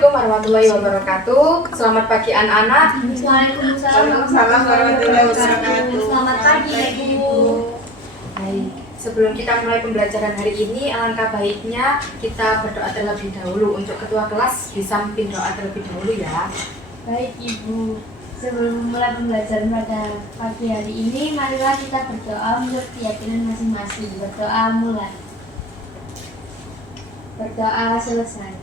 Assalamualaikum warahmatullahi wabarakatuh. Selamat pagi anak-anak. Waalaikumsalam warahmatullahi wabarakatuh. Selamat pagi Ibu. Baik, sebelum kita mulai pembelajaran hari ini, alangkah baiknya kita berdoa terlebih dahulu. Untuk ketua kelas bisa memimpin doa terlebih dahulu ya. Baik Ibu. Sebelum mulai pembelajaran pada pagi hari ini, marilah kita berdoa menurut keyakinan masing-masing. Berdoa mulai. Berdoa selesai.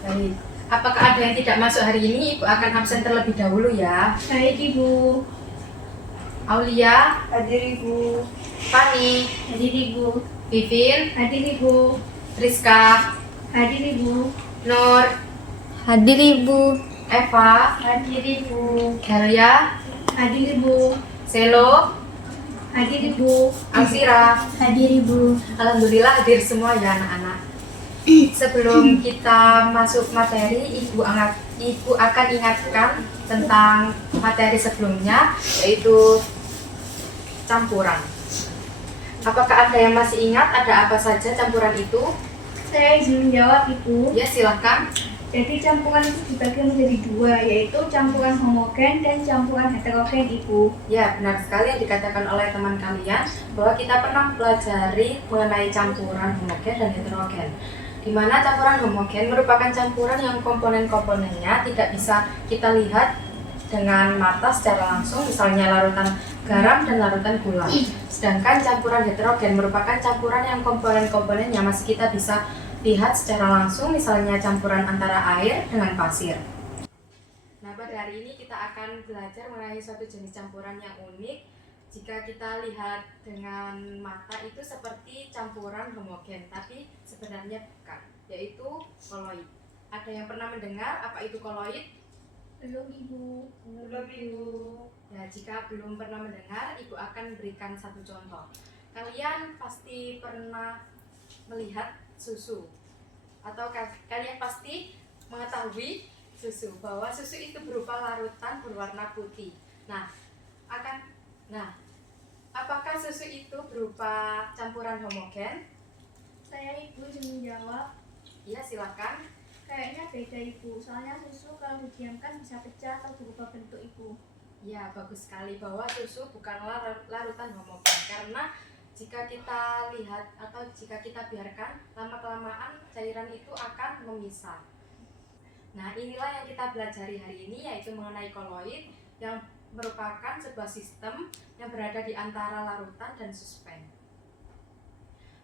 Baik, apakah ada yang tidak masuk hari ini? Ibu akan absen terlebih dahulu ya. Baik Ibu. Aulia, Hadir Ibu. Fani, Hadir Ibu. Vivin, Hadir Ibu. Rizka, Hadir Ibu. Nur, Hadir Ibu. Eva, Hadir Ibu. Helia, Hadir Ibu. Selo, Hadir Ibu. Alsira. Hadir Ibu. Alhamdulillah hadir semua ya anak-anak. Sebelum kita masuk materi, Ibu akan ingatkan tentang materi sebelumnya, yaitu campuran. Apakah ada yang masih ingat ada apa saja campuran itu? Saya izin menjawab Ibu. Ya, silahkan. Jadi campuran itu dibagi menjadi dua, yaitu campuran homogen dan campuran heterogen Ibu. Ya, benar sekali yang dikatakan oleh teman kalian bahwa kita pernah pelajari mengenai campuran homogen dan heterogen. Di mana campuran homogen merupakan campuran yang komponen-komponennya tidak bisa kita lihat dengan mata secara langsung, misalnya larutan garam dan larutan gula. Sedangkan campuran heterogen merupakan campuran yang komponen-komponennya masih kita bisa lihat secara langsung, misalnya campuran antara air dengan pasir. Nah, pada hari ini kita akan belajar mengenai suatu jenis campuran yang unik. Jika kita lihat dengan mata itu seperti campuran homogen, tapi sebenarnya bukan, yaitu koloid. Ada yang pernah mendengar apa itu koloid? Belum Ibu. Belum Ibu. Ya, jika belum pernah mendengar, Ibu akan berikan satu contoh. Kalian pasti pernah melihat susu, atau kalian pasti mengetahui susu, bahwa susu itu berupa larutan berwarna putih. Apakah susu itu berupa campuran homogen? Saya Ibu izin menjawab. Iya, silakan. Kayaknya beda Ibu, soalnya susu kalau didiamkan bisa pecah atau berubah bentuk Ibu. Ya, bagus sekali bahwa susu bukanlah larutan homogen, karena jika kita lihat atau jika kita biarkan, lama-kelamaan cairan itu akan memisah. Nah, inilah yang kita pelajari hari ini, yaitu mengenai koloid yang merupakan sebuah sistem yang berada di antara larutan dan suspen.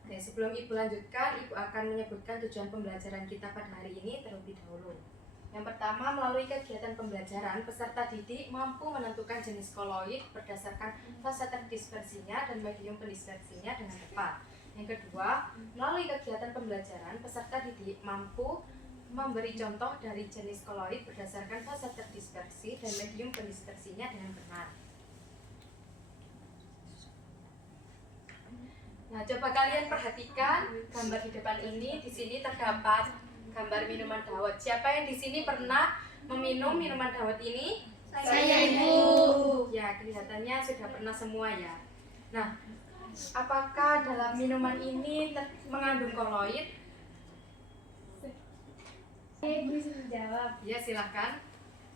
Oke, sebelum Ibu lanjutkan, Ibu akan menyebutkan tujuan pembelajaran kita pada hari ini terlebih dahulu. Yang pertama, melalui kegiatan pembelajaran, peserta didik mampu menentukan jenis koloid berdasarkan fase terdispersinya dan medium pendispersinya dengan tepat. Yang kedua, melalui kegiatan pembelajaran, peserta didik mampu memberi contoh dari jenis koloid berdasarkan fase terdispersi dan medium pendispersinya dengan benar. Nah, coba kalian perhatikan gambar di depan ini. Di sini terdapat gambar minuman dawet. Siapa yang di sini pernah meminum minuman dawet ini? Saya Ibu. Ya, kelihatannya sudah pernah semua ya. Nah, apakah dalam minuman ini mengandung koloid? Saya Ibu izin menjawab. Ya, silahkan.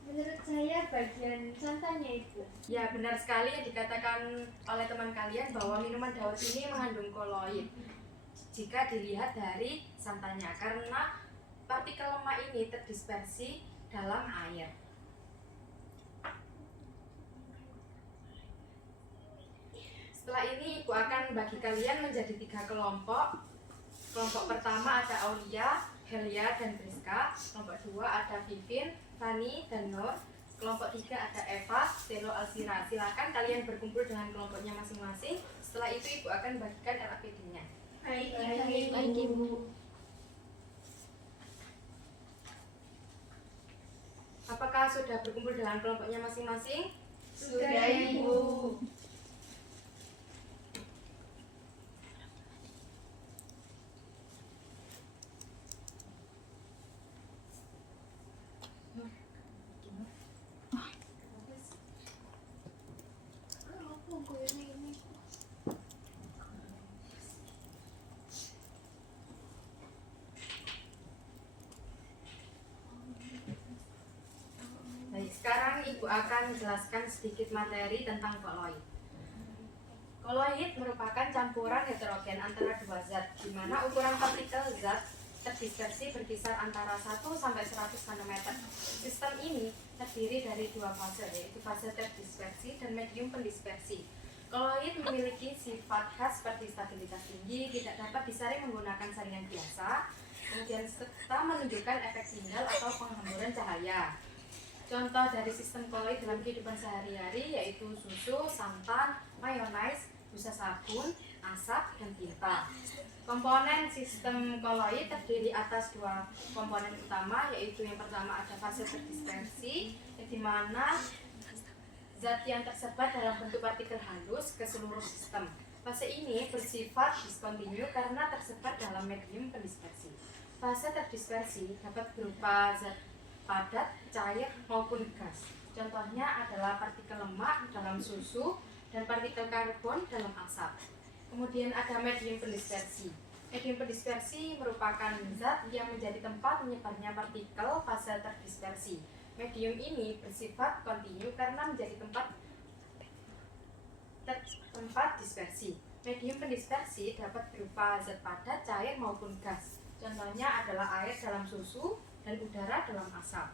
Menurut saya bagian santannya Ibu. Ya, benar sekali yang dikatakan oleh teman kalian bahwa minuman dawet ini mengandung koloid jika dilihat dari santannya, karena partikel lemak ini terdispersi dalam air. Setelah ini Ibu akan bagi kalian menjadi 3 kelompok. Kelompok pertama ada Aulia, Helia, dan Rizka. Kelompok 2 ada Vivin, Fani, dan Nur. Kelompok 3 ada Eva, Selo, Alsira. Silakan kalian berkumpul dengan kelompoknya masing-masing. Setelah itu Ibu akan bagikan RAPD-nya. Baik Ibu. Apakah sudah berkumpul dengan kelompoknya masing-masing? Sudah Ibu. Ibu akan menjelaskan sedikit materi tentang koloid. Koloid merupakan campuran heterogen antara dua zat, di mana ukuran partikel zat terdispersi berkisar antara 1 sampai 100 nanometer. Sistem ini terdiri dari dua fase, yaitu fase terdispersi dan medium pendispersi. Koloid memiliki sifat khas seperti stabilitas tinggi, tidak dapat disaring menggunakan saringan biasa, kemudian serta menunjukkan efek tinggal atau penghamburan cahaya. Contoh dari sistem koloid dalam kehidupan sehari-hari yaitu susu, santan, mayonaise, busa sabun, asap, dan tinta. Komponen sistem koloid terdiri atas dua komponen utama, yaitu yang pertama ada fase terdispersi, di mana zat yang tersebar dalam bentuk partikel halus ke seluruh sistem. Fase ini bersifat diskontinu karena tersebar dalam medium pendispersi. Fase terdispersi dapat berupa zat padat, cair, maupun gas. Contohnya adalah partikel lemak dalam susu dan partikel karbon dalam asap. Kemudian ada medium pendispersi. Medium pendispersi merupakan zat yang menjadi tempat menyebarnya partikel fase terdispersi. Medium ini bersifat kontinu karena menjadi tempat dispersi. Medium pendispersi dapat berupa zat padat, cair, maupun gas. Contohnya adalah air dalam susu dan udara dalam asap.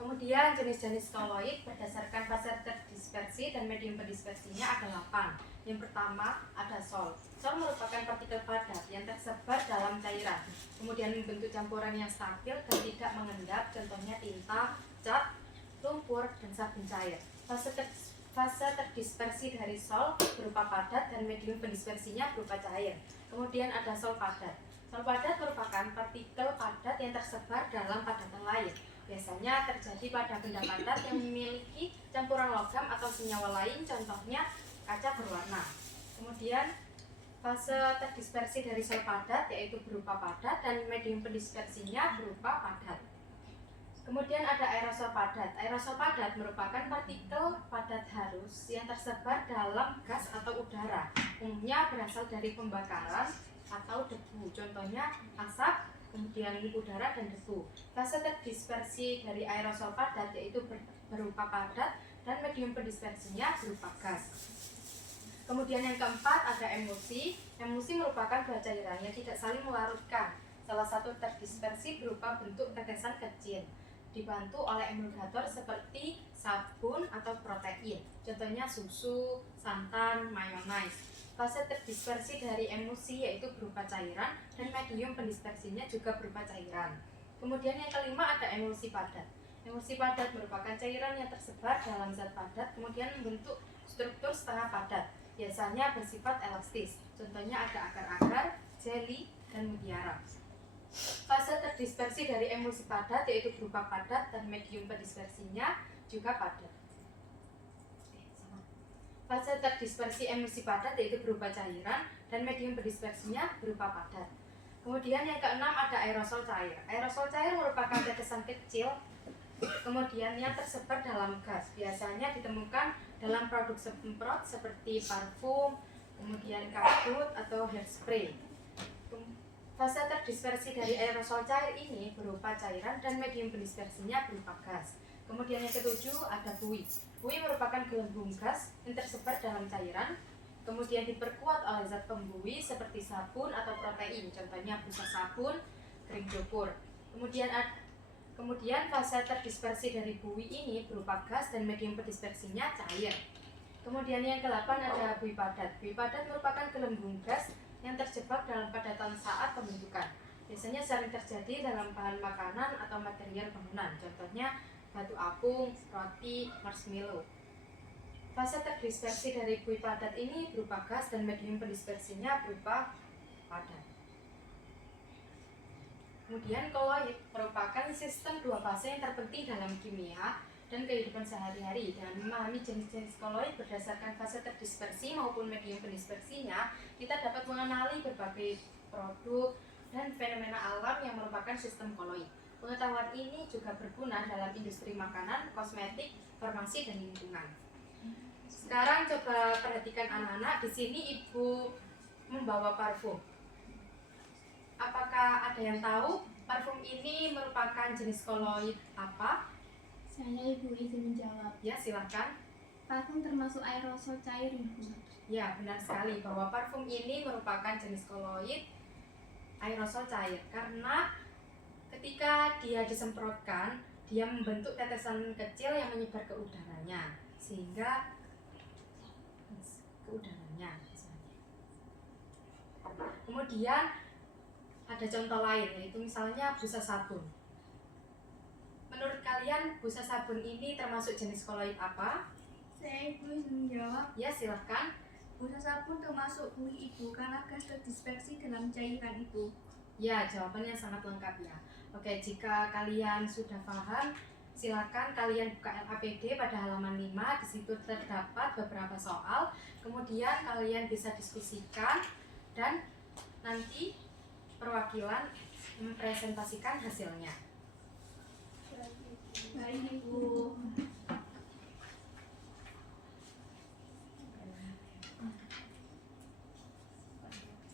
Kemudian jenis-jenis koloid berdasarkan fase terdispersi dan medium pendispersinya ada 8. Yang pertama ada sol. Sol merupakan partikel padat yang tersebar dalam cairan, kemudian membentuk campuran yang stabil dan tidak mengendap, contohnya tinta, cat, lumpur, dan sabun cair. Fase terdispersi dari sol berupa padat dan medium pendispersinya berupa cair. Kemudian ada sol padat. Sol padat merupakan partikel padat yang tersebar dalam padatan lain. Biasanya terjadi pada benda padat yang memiliki campuran logam atau senyawa lain, contohnya kaca berwarna. Kemudian fase terdispersi dari sol padat yaitu berupa padat dan medium pendispersinya berupa padat. Kemudian ada aerosol padat. Aerosol padat merupakan partikel padat halus yang tersebar dalam gas atau udara. Umumnya berasal dari pembakaran atau debu, contohnya asap, kemudian udara dan debu. Fase terdispersi dari aerosol padat yaitu berupa padat dan medium pendispersinya berupa gas. Kemudian yang keempat ada emulsi. Emulsi merupakan dua cairan yang tidak saling melarutkan. Salah satu terdispersi berupa bentuk tetesan kecil, dibantu oleh emulgator seperti sabun atau protein. Contohnya susu, santan, mayonaise. Fase terdispersi dari emulsi yaitu berupa cairan dan medium pendispersinya juga berupa cairan. Kemudian yang kelima ada emulsi padat. Emulsi padat merupakan cairan yang tersebar dalam zat padat kemudian membentuk struktur setengah padat. Biasanya bersifat elastis. Contohnya ada agar-agar, jeli, dan mutiara. Fase terdispersi dari emulsi padat yaitu berupa padat dan medium pendispersinya juga padat. Fase terdispersi emulsi padat yaitu berupa cairan dan medium pendispersinya berupa padat. Kemudian yang keenam ada aerosol cair. Aerosol cair merupakan tetesan kecil kemudian yang tersebar dalam gas. Biasanya ditemukan dalam produk semprot seperti parfum, kemudian kardus atau hairspray. Fase terdispersi dari aerosol cair ini berupa cairan dan medium pendispersinya berupa gas. Kemudian yang ketujuh ada buih. Buih merupakan gelembung gas yang tersebar dalam cairan, kemudian diperkuat oleh zat pembuih seperti sabun atau protein, contohnya busa sabun, krim dopur. Kemudian fase terdispersi dari buih ini berupa gas dan medium pendispersinya cair. Kemudian yang ke-8 ada buih padat. Buih padat merupakan gelembung gas yang terjebak dalam padatan saat pembentukan. Biasanya sering terjadi dalam bahan makanan atau material bangunan, contohnya batu apung, roti, marshmallow. Fase terdispersi dari buih padat ini berupa gas dan medium pendispersinya berupa padat. Kemudian koloid merupakan sistem dua fase yang terpenting dalam kimia dan kehidupan sehari-hari. Dengan memahami jenis-jenis koloid berdasarkan fase terdispersi maupun medium pendispersinya, kita dapat mengenali berbagai produk dan fenomena alam yang merupakan sistem koloid. Pengetahuan ini juga berguna dalam industri makanan, kosmetik, farmasi, dan lingkungan. Sekarang coba perhatikan anak-anak. Di sini ibu membawa parfum. Apakah ada yang tahu parfum ini merupakan jenis koloid apa? Saya Ibu izin menjawab. Ya, silakan. Parfum termasuk aerosol cair, Ibu. Ya, benar sekali bahwa parfum ini merupakan jenis koloid aerosol cair karena ketika dia disemprotkan, dia membentuk tetesan kecil yang menyebar ke udaranya sehingga ke udaranya. Kemudian ada contoh lain yaitu misalnya busa sabun. Menurut kalian busa sabun ini termasuk jenis koloid apa? Saya Ibu izin menjawab. Ya, silahkan. Busa sabun termasuk kulit Ibu karena gas terdispersi dalam cairan itu. Ya, jawabannya sangat lengkap ya. Oke, jika kalian sudah paham, silakan kalian buka LAPD pada halaman 5. Di situ terdapat beberapa soal. Kemudian kalian bisa diskusikan dan nanti perwakilan mempresentasikan hasilnya. Baik, Ibu.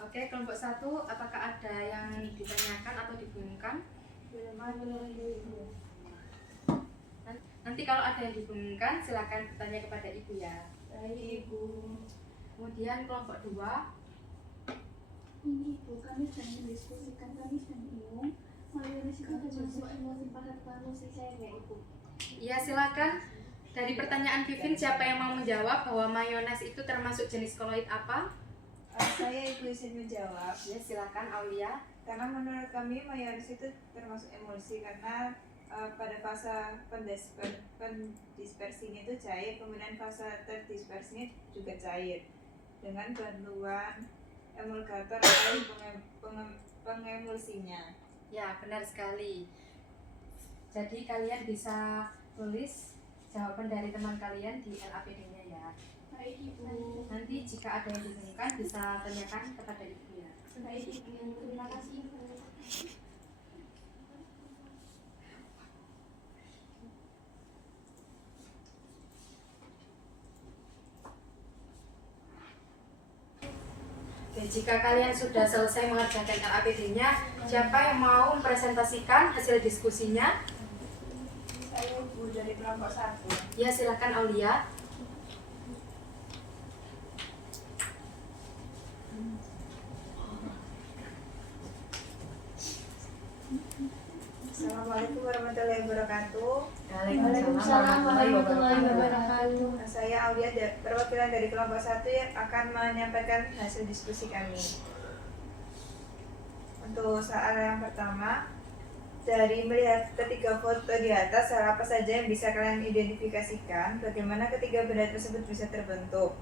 Oke, kelompok 1, apakah ada yang ditanyakan atau dibingungkan? Nanti kalau ada yang dibingungkan, silakan bertanya kepada Ibu ya. Baik, Ibu. Kemudian kelompok 2, Ini Ibu, kami sedang mendiskusikan, kami sedang bingung. Mayoritas itu termasuk emosi padat musik saya ya, Ibu. ya silakan. Dari pertanyaan Vivin, siapa yang mau menjawab bahwa mayones itu termasuk jenis koloid apa? Saya Ibu izin menjawab. Ya, silakan Aulia. Karena menurut kami mayones itu termasuk emulsi karena pada fase pendispersinya itu cair, kemudian fase terdispersinya juga cair dengan bantuan emulgator atau pengemulsinya. Ya, benar sekali. Jadi kalian bisa tulis jawaban dari teman kalian di LAPD-nya ya. Baik, Ibu. Nanti jika ada yang dibingungkan bisa tanyakan kepada Ibu ya. Baik, Ibu. Terima kasih, Ibu. Oke, jika kalian sudah selesai mengerjakan LAPD-nya, siapa yang mau mempresentasikan hasil diskusinya? Saya Ibu dari kelompok 1. Ya, silakan Aulia. Assalamualaikum warahmatullahi wabarakatuh. Waalaikumsalam warahmatullahi wabarakatuh. Saya Aulia, perwakilan dari kelompok 1 yang akan menyampaikan hasil diskusi kami. Untuk soal yang pertama, dari melihat ketiga foto di atas, hal apa saja yang bisa kalian identifikasikan? Bagaimana ketiga benda tersebut bisa terbentuk?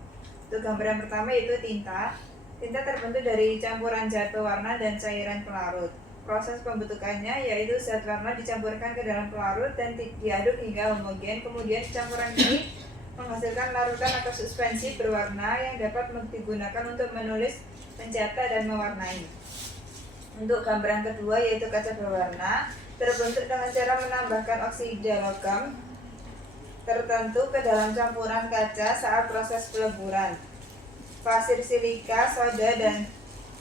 Untuk gambar yang pertama yaitu tinta. Tinta terbentuk dari campuran zat pewarna dan cairan pelarut. Proses pembentukannya yaitu zat warna dicampurkan ke dalam pelarut dan diaduk hingga homogen. Kemudian campuran ini menghasilkan larutan atau suspensi berwarna yang dapat digunakan untuk menulis, mencetak, dan mewarnai. Untuk gambaran kedua yaitu kaca berwarna, terbentuk dengan cara menambahkan oksida logam tertentu ke dalam campuran kaca saat proses peleburan. Pasir silika, soda, dan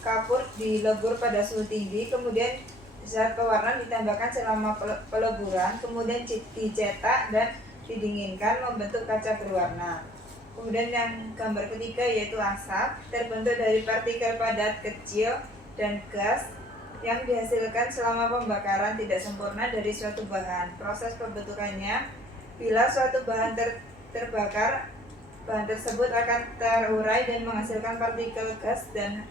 kapur dilebur pada suhu tinggi, kemudian zat pewarna ditambahkan selama peleburan, kemudian dicetak dan didinginkan membentuk kaca berwarna. Kemudian yang gambar ketiga yaitu asap, terbentuk dari partikel padat kecil dan gas yang dihasilkan selama pembakaran tidak sempurna dari suatu bahan. Proses pembentukannya, bila suatu bahan terbakar, bahan tersebut akan terurai dan menghasilkan partikel gas dan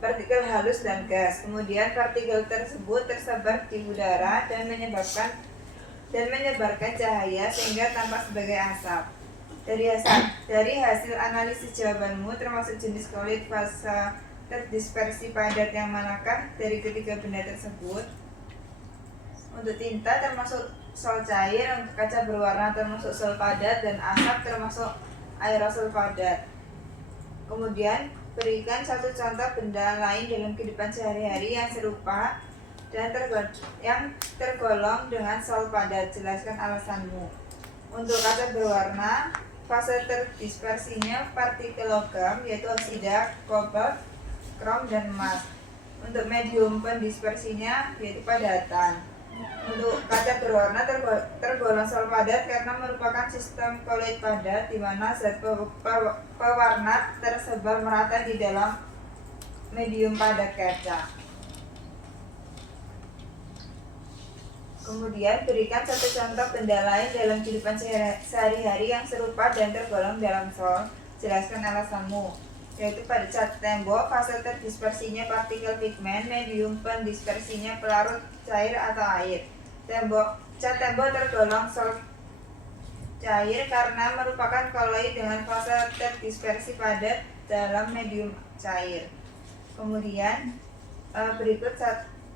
partikel halus dan gas. Kemudian partikel tersebut tersebar di udara dan menyebarkan cahaya sehingga tampak sebagai asap. Dari hasil analisis jawabanmu termasuk jenis koloid fase terdispersi padat yang manakah dari ketiga benda tersebut? Untuk tinta termasuk sol cair, untuk kaca berwarna termasuk sol padat, dan asap termasuk aerosol padat. Kemudian berikan satu contoh benda lain dalam kehidupan sehari-hari yang serupa dan yang tergolong dengan sol padat. Jelaskan alasanmu. Untuk kaca berwarna, fase terdispersinya partikel logam yaitu oksida, kobalt, krom, dan emas. Untuk medium pendispersinya yaitu padatan. Untuk kaca berwarna tergolong sel padat karena merupakan sistem koloid padat di mana zat pewarna tersebar merata di dalam medium padat kaca. Kemudian berikan satu contoh benda lain dalam kehidupan sehari-hari yang serupa dan tergolong dalam sol. Jelaskan alasanmu. Yaitu pada cat tembok, fase terdispersinya partikel pigmen, medium pendispersinya pelarut cair atau air. Cat tembok tergolong sol cair karena merupakan koloid dengan fase terdispersi padat dalam medium cair. Kemudian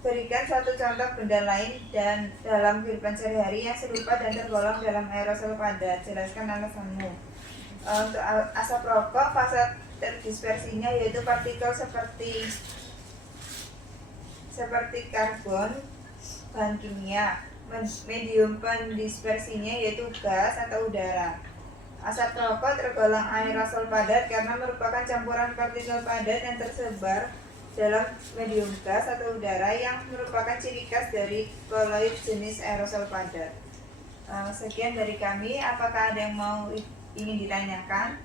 berikan satu contoh benda lain dan dalam kehidupan sehari-hari yang serupa dan tergolong dalam aerosol padat. Jelaskan alasanmu. Untuk asap rokok, fase terdispersinya yaitu partikel seperti karbon, bahan kimia. Medium pendispersinya yaitu gas atau udara. Asap rokok tergolong aerosol padat karena merupakan campuran partikel padat yang tersebar dalam medium gas atau udara yang merupakan ciri khas dari koloid jenis aerosol padat. Sekian dari kami. Apakah ada yang ingin ditanyakan?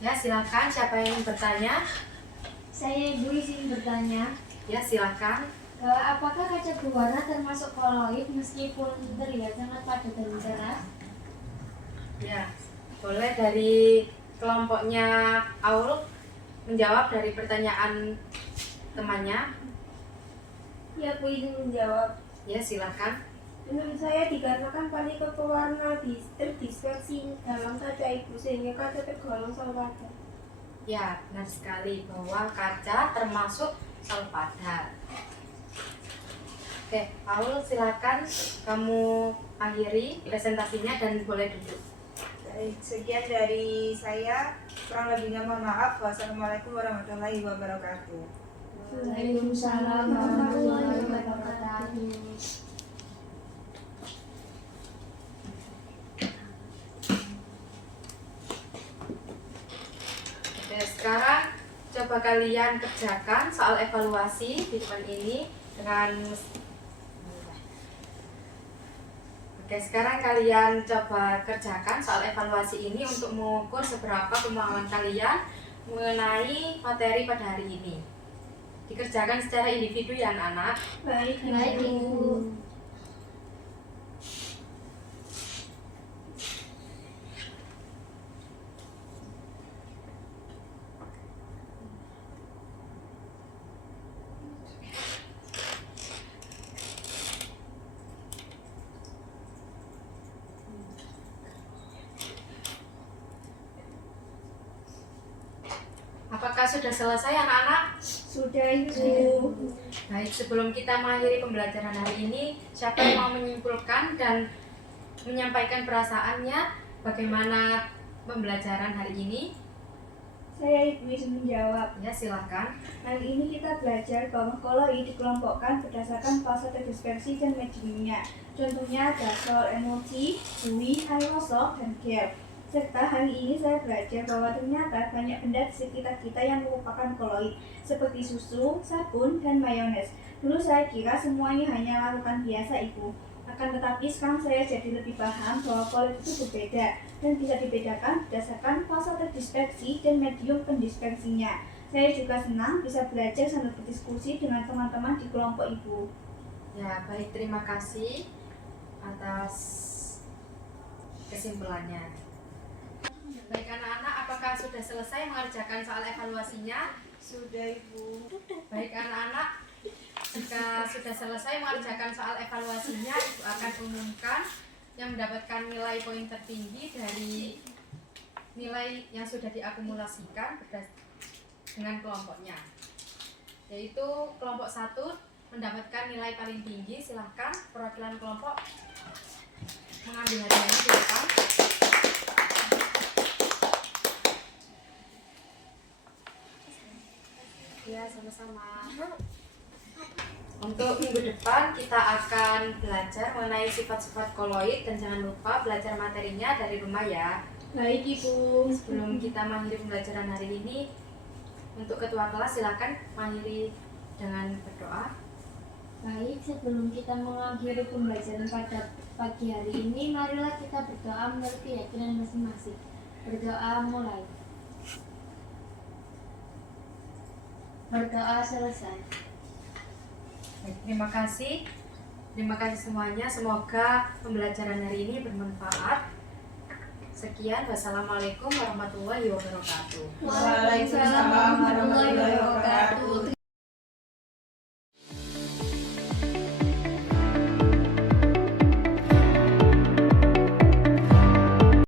Ya, silakan. Siapa yang ingin bertanya? Saya Ibu izin bertanya. Ya, silakan. Apakah kaca berwarna termasuk koloid meskipun terlihat sangat padat dan keras? Ya, boleh dari kelompoknya Aul menjawab dari pertanyaan temannya. Ya, aku izin menjawab. Ya, silakan. Menurut saya dikarenakan partikel pewarna terdispersi dalam kaca itu sehingga kaca tergolong sel padat. Ya, benar sekali bahwa kaca termasuk sel padat. Oke, Aul, silakan kamu akhiri presentasinya dan boleh duduk. Baik, sekian dari saya. Kurang lebihnya mohon maaf. Wassalamualaikum warahmatullahi wabarakatuh. Waalaikumsalam warahmatullahi wabarakatuh. Oke, sekarang coba kalian kerjakan soal evaluasi di depan ini dengan Oke, sekarang kalian coba kerjakan soal evaluasi ini untuk mengukur seberapa pemahaman kalian mengenai materi pada hari ini. Dikerjakan secara individu ya anak-anak. Baik, Baik, Ibu. Apakah sudah selesai anak-anak? Sudah, Ibu. Baik, sebelum kita mengakhiri pembelajaran hari ini, siapa yang mau menyimpulkan dan menyampaikan perasaannya bagaimana pembelajaran hari ini? Saya Ibu izin menjawab. Ya, silahkan. Hari ini kita belajar bahwa koloid dikelompokkan berdasarkan fase terdispersi dan mediumnya. Contohnya ada sol emulsi, buih, aerosol, dan gel. Serta hari ini saya belajar bahwa ternyata banyak benda di sekitar kita yang merupakan koloid, seperti susu, sabun, dan mayones. Dulu saya kira semuanya hanya larutan biasa, Ibu. Akan tetapi sekarang saya jadi lebih paham bahwa koloid itu berbeda dan bisa dibedakan berdasarkan fase terdispersi dan medium pendispersinya. Saya juga senang bisa belajar sambil berdiskusi dengan teman-teman di kelompok Ibu. Ya, baik, terima kasih atas kesimpulannya. Baik anak-anak, apakah sudah selesai mengerjakan soal evaluasinya? Sudah, Ibu. Baik anak-anak, jika sudah selesai mengerjakan soal evaluasinya, Ibu akan umumkan yang mendapatkan nilai poin tertinggi dari nilai yang sudah diakumulasikan dengan kelompoknya. Yaitu kelompok 1 mendapatkan nilai paling tinggi. Silahkan perwakilan kelompok mengambil hadiahnya di depan. Ya, sama-sama. Untuk minggu depan kita akan belajar mengenai sifat-sifat koloid dan jangan lupa belajar materinya dari rumah ya. Baik, Ibu. Sebelum kita mengakhiri pembelajaran hari ini, untuk ketua kelas silakan mengakhiri dengan berdoa. Baik, sebelum kita mengakhiri pembelajaran pada pagi hari ini, marilah kita berdoa menurut keyakinan masing-masing. Berdoa mulai. Berdoa selesai. Baik, terima kasih. Terima kasih semuanya. Semoga pembelajaran hari ini bermanfaat. Sekian, wassalamualaikum warahmatullahi wabarakatuh. Waalaikumsalam